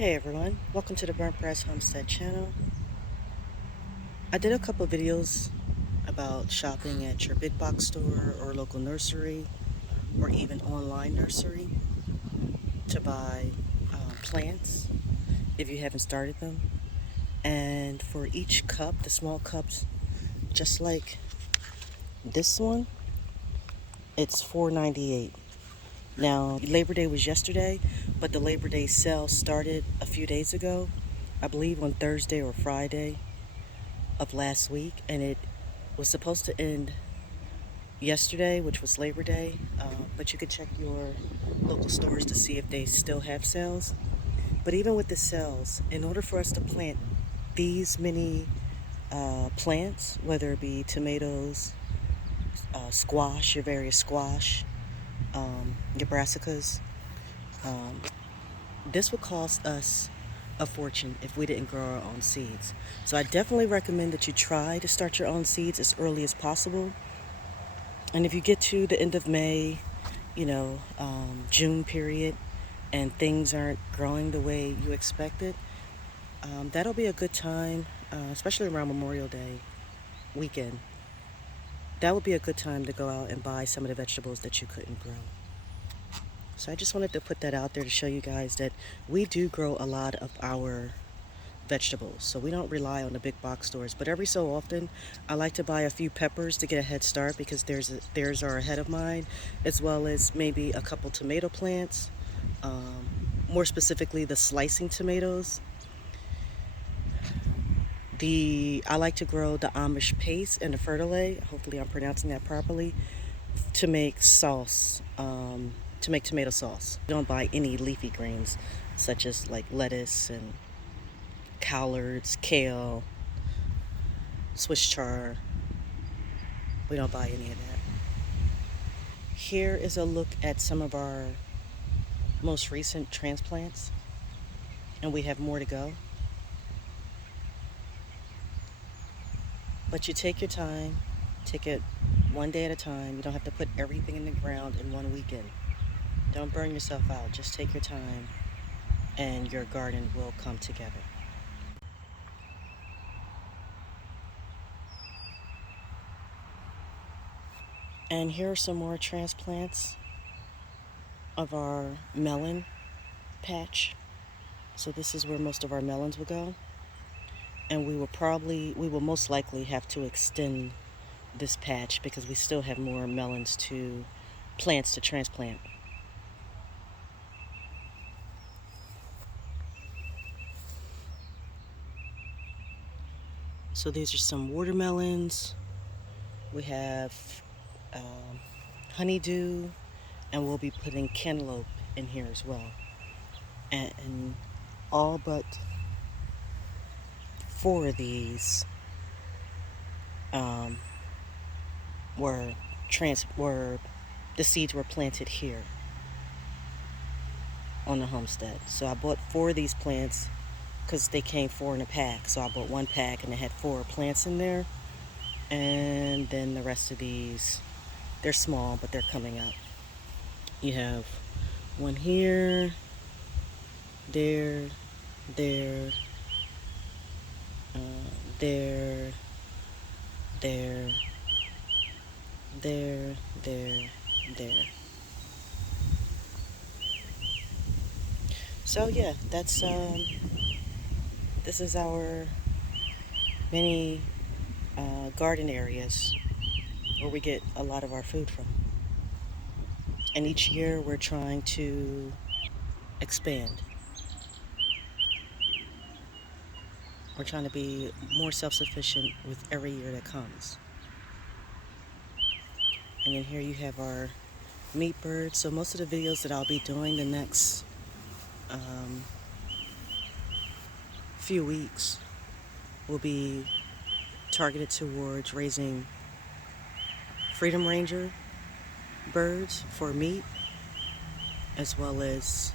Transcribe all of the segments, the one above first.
Hey everyone, welcome to the Burnt Brass Homestead channel. I did a couple videos about shopping at your big box store or local nursery or even online nursery to buy plants if you haven't started them. And for each cup, the small cups, just like this one, it's $4.98. Now, Labor Day was yesterday, but the Labor Day sale started a few days ago, I believe on Thursday or Friday of last week, and it was supposed to end yesterday, which was Labor Day, but you could check your local stores to see if they still have sales. But even with the sales, in order for us to plant these many plants, whether it be tomatoes, squash, your various squash, your brassicas, um, this would cost us a fortune if we didn't grow our own seeds. So I definitely recommend that you try to start your own seeds as early as possible. And if you get to the end of May, June period, and things aren't growing the way you expected, that'll be a good time, especially around Memorial Day weekend. That would be a good time to go out and buy some of the vegetables that you couldn't grow. So I just wanted to put that out there to show you guys that we do grow a lot of our vegetables. So we don't rely on the big box stores, but every so often I like to buy a few peppers to get a head start because theirs are ahead of mine, as well as maybe a couple tomato plants, more specifically the slicing tomatoes. I like to grow the Amish paste and the fertilay, hopefully I'm pronouncing that properly, to make sauce, to make tomato sauce. We don't buy any leafy greens such as like lettuce and collards, kale, Swiss chard. We don't buy any of that. Here is a look at some of our most recent transplants, and we have more to go. But you take your time, take it one day at a time. You don't have to put everything in the ground in one weekend. Don't burn yourself out. Just take your time, and your garden will come together. And here are some more transplants of our melon patch. So this is where most of our melons will go. And we will most likely have to extend this patch because we still have more plants to transplant. So these are some watermelons. We have honeydew, and we'll be putting cantaloupe in here as well. And all but 4 of these were the seeds were planted here on the homestead. So I bought 4 of these plants because they came 4 in a pack. So I bought 1 pack and it had 4 plants in there. And then the rest of these, they're small, but they're coming up. You have one here, there, there, there, there, there, there. So yeah, this is our mini garden areas where we get a lot of our food from. And each year we're trying to expand. We're trying to be more self-sufficient with every year that comes. And then here you have our meat birds. So most of the videos that I'll be doing the next few weeks will be targeted towards raising Freedom Ranger birds for meat, as well as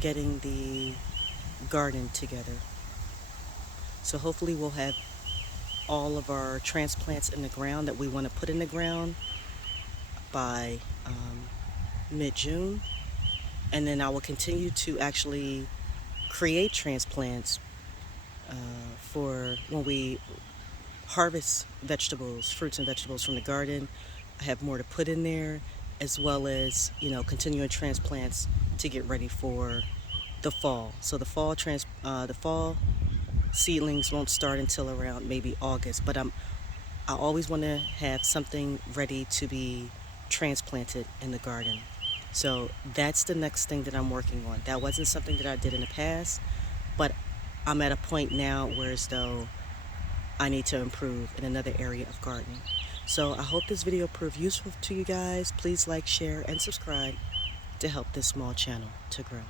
getting the garden together. So hopefully we'll have all of our transplants in the ground that we want to put in the ground by mid-June. And then I will continue to actually create transplants for when we harvest vegetables, fruits and vegetables from the garden. I have more to put in there, as well as, continuing transplants to get ready for the fall. So the fall seedlings won't start until around maybe August, but I always want to have something ready to be transplanted in the garden. So that's the next thing that I'm working on. That wasn't something that I did in the past, but I'm at a point now where as though I need to improve in another area of gardening. So I hope this video proved useful to you guys. Please like, share, and subscribe to help this small channel to grow.